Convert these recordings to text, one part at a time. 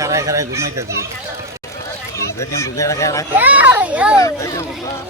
Karena karena gue mau itu, gue tuh yang gue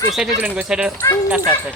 তো সাইডে তুলেন সাইডে কাছে আছে আর কি